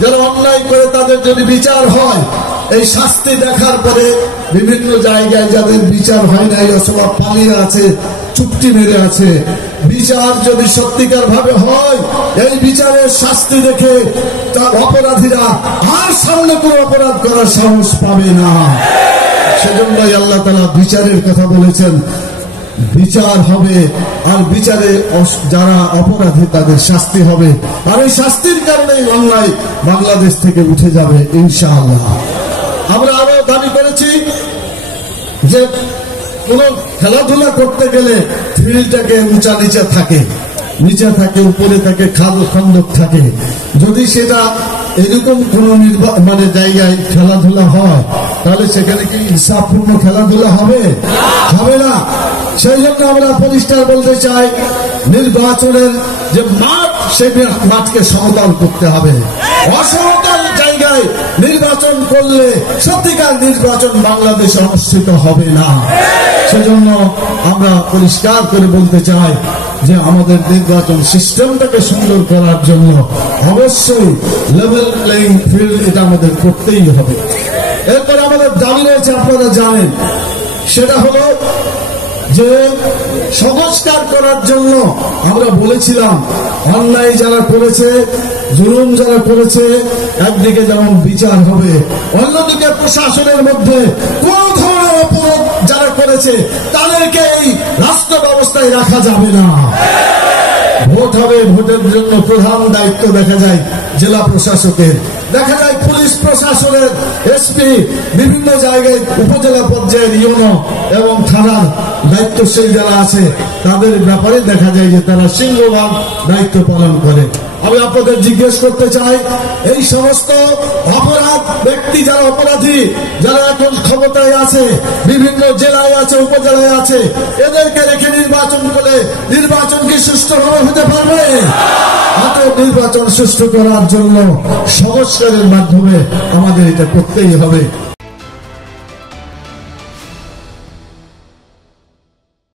যারা অন্যায় করে তাদের যদি বিচার হয়, এই শাস্তি দেখার পরে বিভিন্ন জায়গায় যাদের বিচার হয় নাই অথবা পালিয়ে আছে, চুপটি মেরে আছে, বিচার যদি সত্যিকার ভাবে হয়, এই বিচারের শাস্তি দেখে তার অপরাধীরা আর সামনে কোনো অপরাধ করার সাহস পাবে না। সেজন্যই আল্লাহ তাআলা বিচারের কথা বলেছেন। বিচার হবে, আর বিচারে যারা অপরাধী তাদের শাস্তি হবে, আর এই শাস্তির কারণেই অন্যায় বাংলাদেশ থেকে উঠে যাবে ইনশাআল্লাহ। আমরা আরো দাবি করেছি যে কোন খেলাধুলা করতে গেলে ফিল্ডটাকে উঁচা নিচে থাকে, নিচে থাকে, উপরে থাকে, খন্দক থাকে। যদি সেটা এরকম কোন জায়গায় খেলাধুলা হয়, তাহলে সেখানে কি ইনসাফপূর্ণ খেলাধুলা হবে? হবে না। সেই জন্য আমরা পরিষ্কার বলতে চাই, নির্বাচনের যে মাঠ, সেই মাঠকে সমতল করতে হবে। অসমতল জায়গায় নির্বাচন করলে সত্যিকার নির্বাচন বাংলাদেশে অনুষ্ঠিত হবে না। সেজন্য আমরা পরিষ্কার করে বলতে চাই যে আমাদের নির্বাচন সিস্টেমটাকে সুন্দর করার জন্য অবশ্যই লেভেল প্লেইং ফিল্ড এটা আমাদের করতেই হবে। এরপর আমাদের দাবি রয়েছে, আপনারা জানেন, সেটা হলো যে সংস্কার করার জন্য আমরা বলেছিলাম অন্যায় যারা করেছে, জুলুম যারা করেছে, একদিকে যেমন বিচার হবে, অন্যদিকে প্রশাসনের মধ্যে কোন ধরনের অপরাধ যারা করেছে তাদেরকে এই রাষ্ট্র ব্যবস্থায় রাখা যাবে না। ভোট হবে, ভোটের জন্য প্রধান দায়িত্ব দেখা যায় জেলা প্রশাসকের, দেখা যায় পুলিশ প্রশাসনের, এসপি, বিভিন্ন জায়গায় উপজেলা পর্যায়ের ইউনো এবং থানার দায়িত্বশীল যারা আছে তাদের ব্যাপারে দেখা যায় যে তারা সিংহভাগ দায়িত্ব পালন করে। আমি আপনাদের জিজ্ঞেস করতে চাই, এই সমস্ত অপরাধ ব্যক্তি যারা অপরাধী, যারা এখন ক্ষমতায় আছে, বিভিন্ন জেলায় আছে, উপজেলায় আছে, এদেরকে রেখে নির্বাচন করে নির্বাচন কি সুষ্ঠুভাবে হতে পারবে? নির্বাচন সুষ্ঠু করার জন্য সংস্কারের মাধ্যমে আমাদের এটা করতেই হবে।